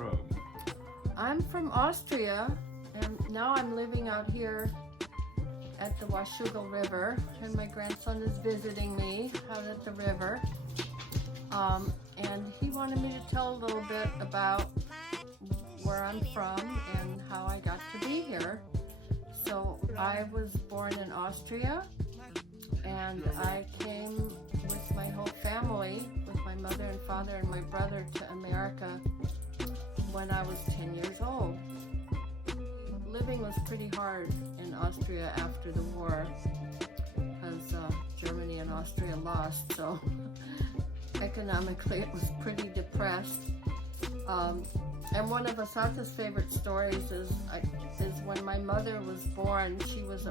from? I'm from Austria, and now I'm living out here at the Washougal River, and my grandson is visiting me out at the river. And he wanted me to tell a little bit about where I'm from and how I got to be here. So I was born in Austria, and I came with my whole family, with my mother and father and my brother, to America when I was 10 years old. Living was pretty hard in Austria after the war, because Germany and Austria lost, so economically it was pretty depressed. And one of Assada's favorite stories is when my mother was born. She was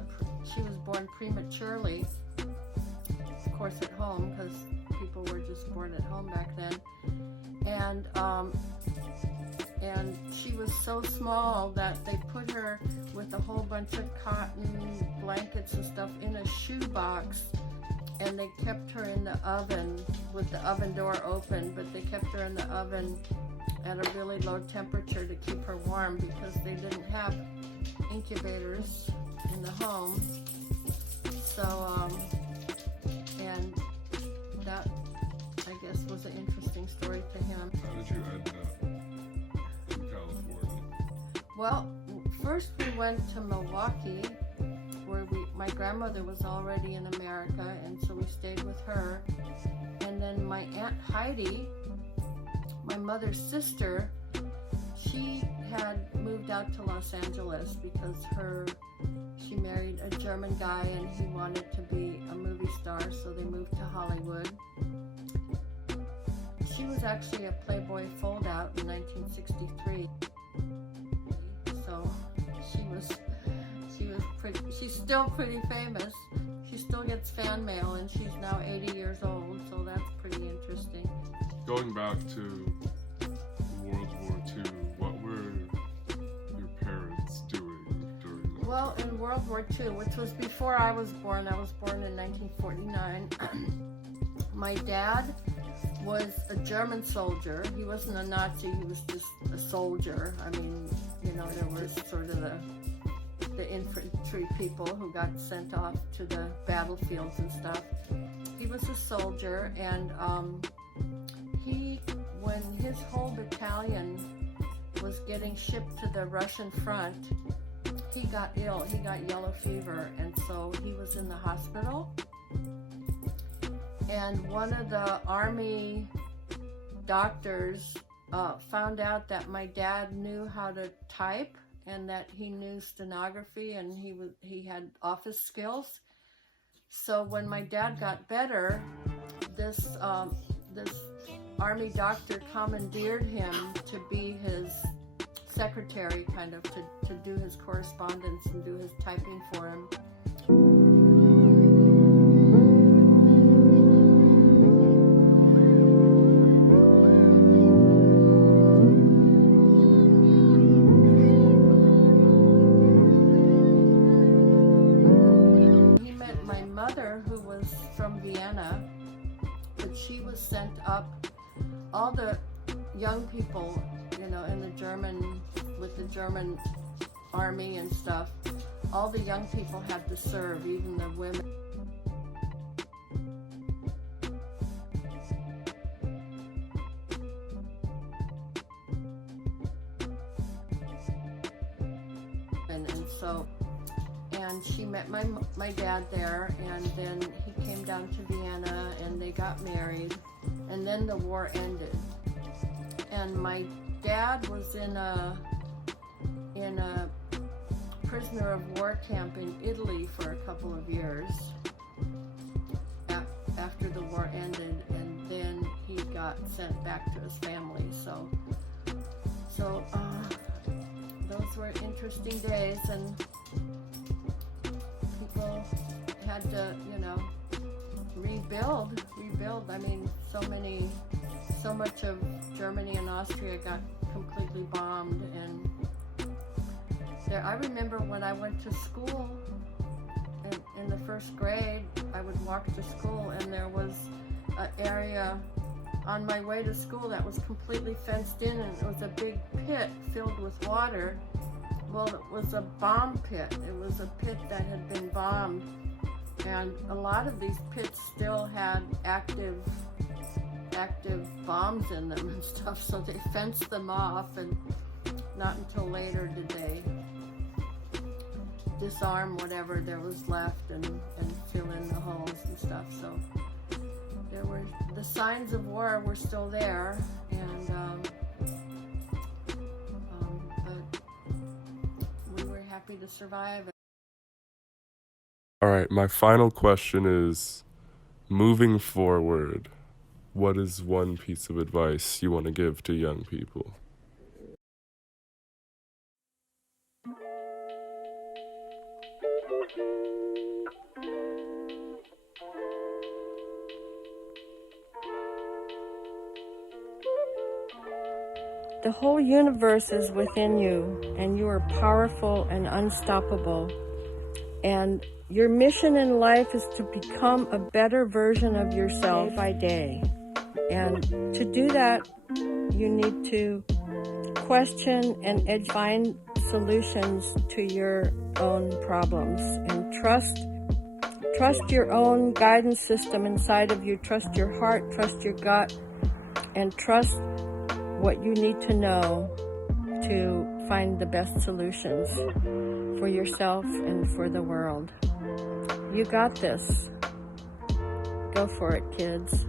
born prematurely, of course at home, because people were just born at home back then. And she was so small that they put her with a whole bunch of cotton blankets and stuff in a shoebox, and they kept her in the oven with the oven door open, but they kept her in the oven at a really low temperature to keep her warm, because they didn't have incubators in the home. So, and that, I guess, was an interesting story to him. How did you end up in California? Well, first we went to Milwaukee, where my grandmother was already in America, and so we stayed with her. And then my Aunt Heidi, my mother's sister, she had moved out to Los Angeles because she married a German guy and he wanted to be a movie star, so they moved to Hollywood. She was actually a Playboy foldout in 1963, so she's still pretty famous. She still gets fan mail, and she's now 80 years old, so that's pretty interesting. Going back to World War II, what were your parents doing during that Well, time? in World War II, which was before I was born in 1949, my dad was a German soldier. He wasn't a Nazi, he was just a soldier. I mean, there was sort of the infantry people who got sent off to the battlefields and stuff. He was a soldier, and when his whole battalion was getting shipped to the Russian front, he got ill. He got yellow fever, and so he was in the hospital. And one of the army doctors found out that my dad knew how to type, and that he knew stenography, and he had office skills. So when my dad got better, this army doctor commandeered him to be his secretary, kind of, to do his correspondence and do his typing for him. He met my mother, who was from Vienna, but she was sent up. All the young people, in the with the German army and stuff, all the young people had to serve, even the women. And she met my dad there, and then he came down to Vienna, and they got married, and then the war ended. And my dad was in a prisoner of war camp in Italy for a couple of years after the war ended, and then he got sent back to his family. So those were interesting days, and people had to, rebuild. I mean, so much of Germany and Austria got completely bombed, and I remember when I went to school in the first grade, I would walk to school, and there was an area on my way to school that was completely fenced in, and it was a big pit filled with water. Well, it was a bomb pit. It was a pit that had been bombed, and a lot of these pits still had active bombs in them and stuff, so they fenced them off, and not until later did they disarm whatever there was left and fill in the holes and stuff. So the signs of war were still there, and but we were happy to survive. All right, my final question is, moving forward, what is one piece of advice you want to give to young people? The whole universe is within you, and you are powerful and unstoppable. And your mission in life is to become a better version of yourself day by day. And to do that, you need to question and find solutions to your own problems, and trust your own guidance system inside of you. Trust your heart, trust your gut, and trust what you need to know to find the best solutions for yourself and for the world. You got this. Go for it, kids.